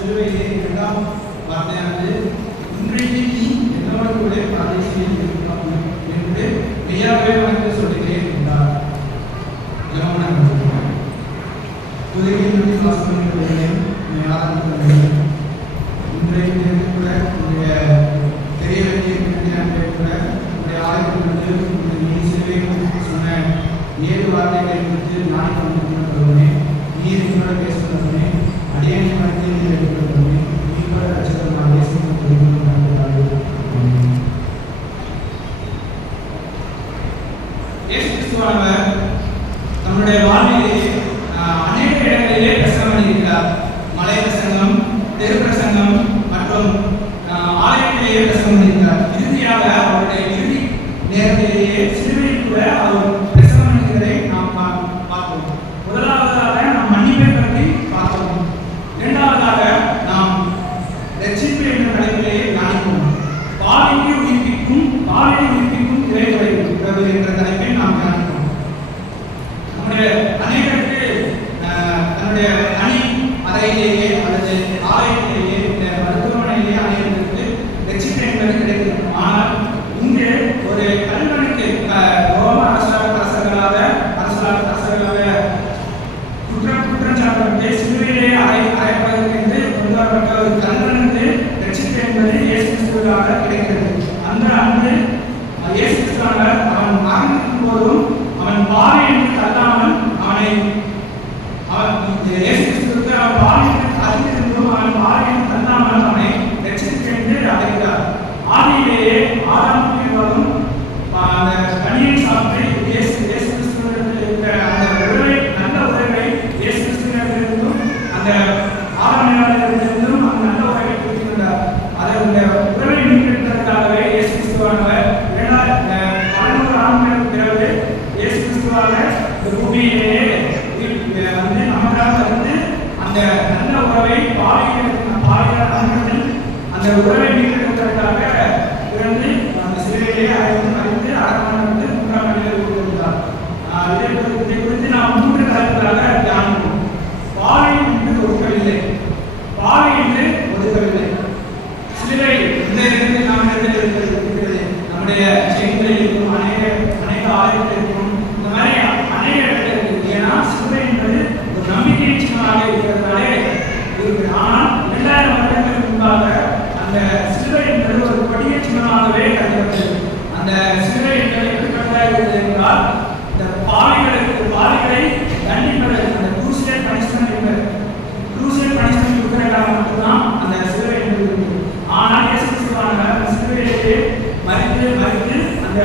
சிலுவையிலே இரண்டாம் வார்த்தையானது இன்றைக்கு நீ என்னோடு கூட பரதேசியில் இருக்கிறாய்? என்று மெய்யாகவே வந்து சொல்லுகிறேன் என்றார். உதவியின் வாசனை ஆரம்பித்த அந்த உறவை மீட்டெடுப்பதற்காக பிறந்து அந்த சிலையிலே அழைத்து அறிந்து அரண்மனை வந்து மூன்றாம் நிலையில் கொண்டிருந்தார் இதை இதை குறித்து நாம் மூன்று காலங்களாக தியானிப்போம் பாலை என்று ஒதுக்கவில்லை. பாலை என்று ஒதுக்கவில்லை. சிலுவை இந்த இடத்தில் நாம் இடத்தில் இருக்கிறது நம்முடைய செய்தியில் இருக்கும் அநேக அநேக ஆயிரத்தில் இருக்கும். இந்த மாதிரி அநேக இடத்துல இருக்கு ஏன்னா சிலுவை என்பது ஒரு நம்பிக்கை சின்னமாக இருக்கிறதுனாலே இருக்கு ஆனால் இரண்டாயிரம் வருடங்களுக்கு முன்பாக அந்த சிலுவை என்பது ஒரு கொடிய சின்னமாகவே கருதப்பட்டது அந்த சிலுவை என்பது எப்படி கட்டாயிருந்தது என்றால் இந்த பாலிகளுக்கு பாலிகளை தண்டிப்பது அந்த குரூசியல் பனிஷ்மெண்ட் என்பது. குரூசியல் பனிஷ்மெண்ட் கொடுக்குற இடம் மட்டும்தான் அந்த சிலுவை என்பது ஆனால் இயேசு சிலுவான சிலுவையிலே மறித்து மறித்து அந்த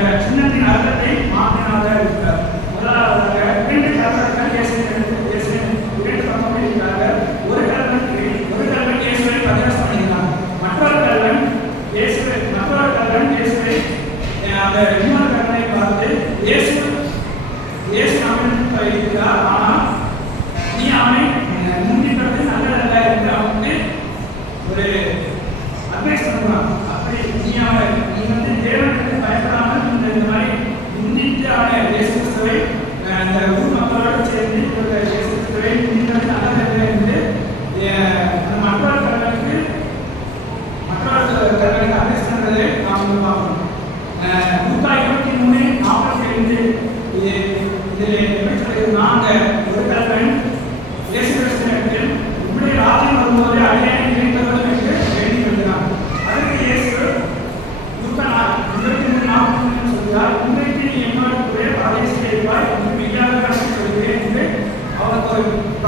Yeah.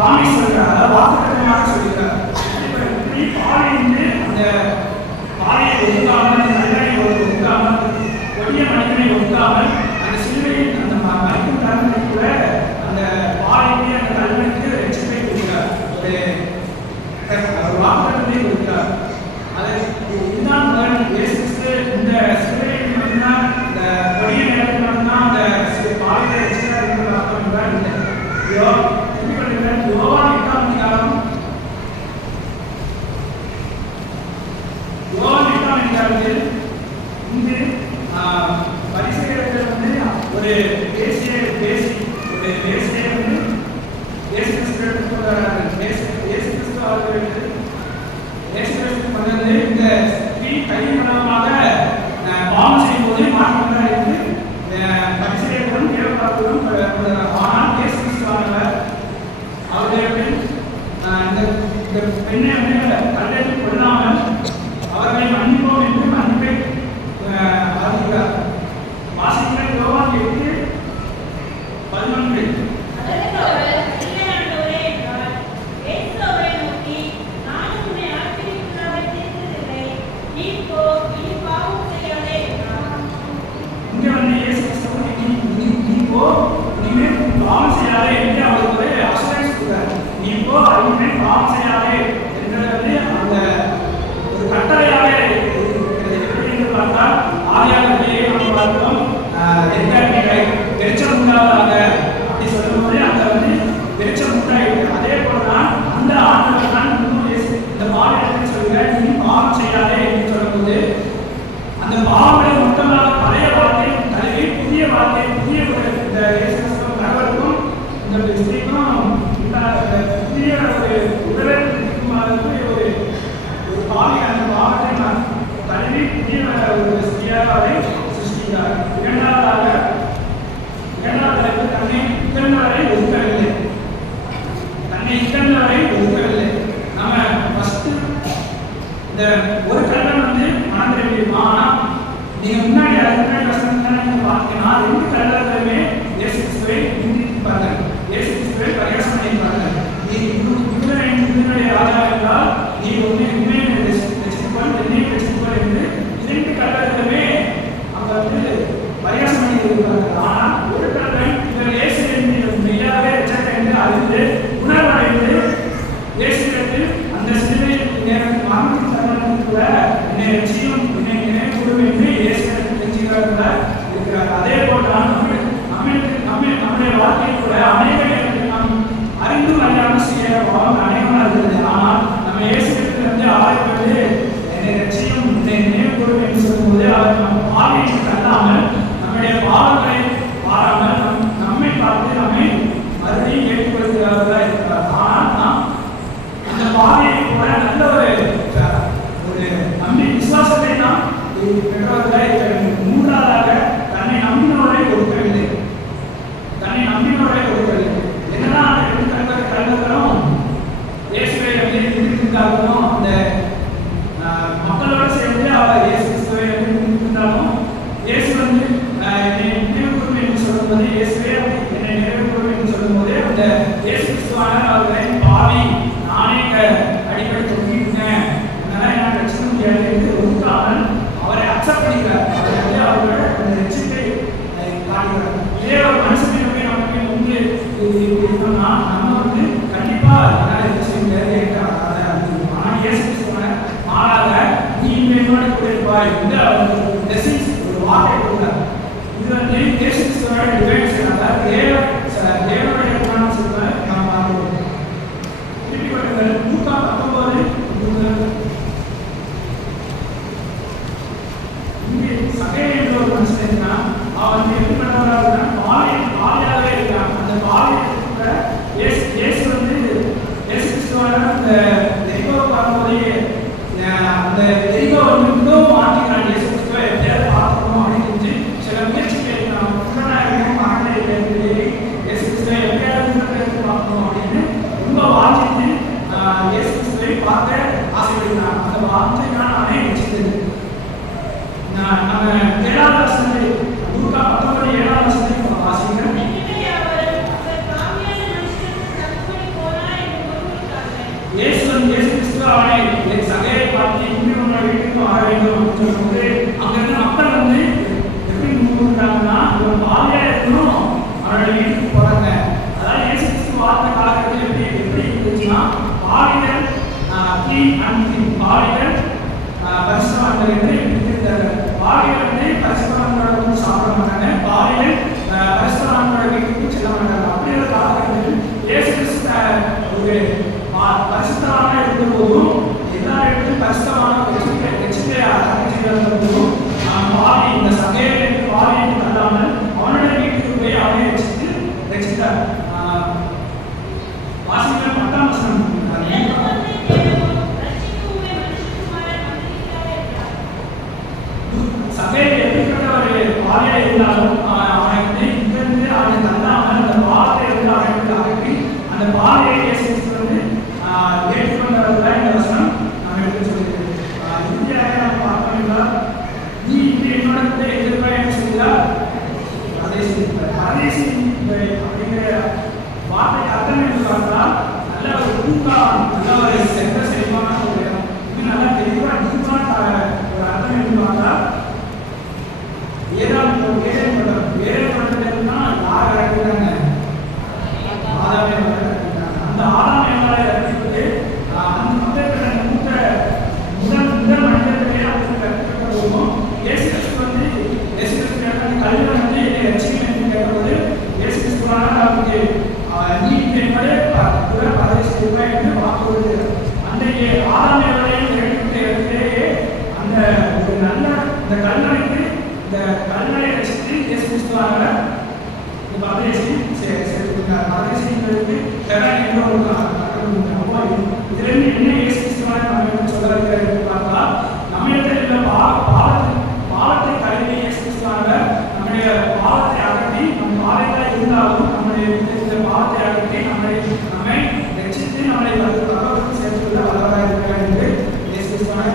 பாடி சொல்றாங்க வாக்குத்தன்மையாக சொல்லியிருக்காங்க இப்படி பாடி அந்த பாடியை ஒதுக்காமல் நல்லடி ஒதுக்காமல் கொடிய மனிதனை ஒதுக்காமல் அந்த சிலுவையின் அந்த மயக்கும் தன்மை கூட அந்த பாடிக்கு அந்த நன்மைக்கு ரட்சிப்பை ஒரு வாக்குத்தன்மையை கொடுக்கிறார் Venía. செய்கிறார் இரண்டாவதாக இரண்டாவதற்கு தன்னை இத்தனாரை ஒதுக்கவில்லை. தன்னை இத்தனாரை இந்த ஒரு கரணம் வந்து மனம் தெரியுமா பாவனைக்கு தள்ளாமல் நம்முடைய பாவங்களை பாராமல் நம் நம்மை பார்த்து நம்மை மறுபடியும் ஏற்றுக்கொள்கிறவர்களாக இருக்கிறார் ஆனால் நாம் இந்த பாதையை கூட நல்ல ஒரு ஒரு நம்பி விசுவாசத்தை நாம் பெற்றவர்களாக இருக்க வேண்டும். மூன்றாவதாக தன்னை நம்ம பேராதர்சனை குருக்கா என்பது இயேசு கிறிஸ்துவான அவருடைய நீட் என்பது அந்த ஒரு நல்ல இந்த கல்லணைக்கு இந்த கல்லணை வச்சுட்டு இயேசு கிறிஸ்துவான பதினைசி சேர்த்துக்கிறார் பதினைசிங்களுக்கு என்ற ஒரு அவ்வளோ என்ன இயேசு கிறிஸ்துவான நம்ம இருந்தாலும் நம்முடைய இந்த பாவத்தை அகற்றி நம்மை நம்மை ரசித்து நம்மளை வந்து சேர்த்துள்ள வல்லவராக இருக்கிறார் என்று இயேசு சொன்ன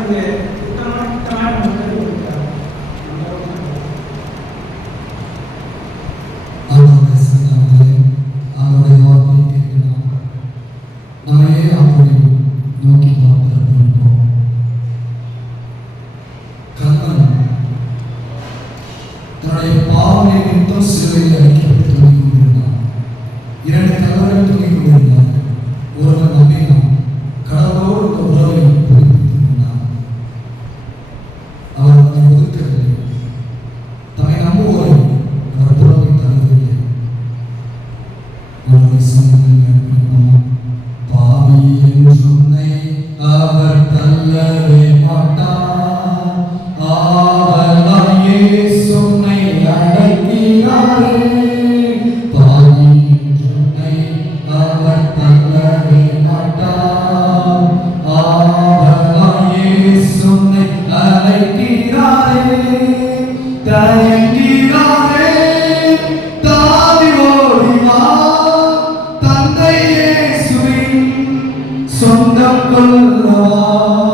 நம்முடைய பாவ நிமித்தம் சிலுவையில் அழைக்கப்பட்டு الله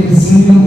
reconhecido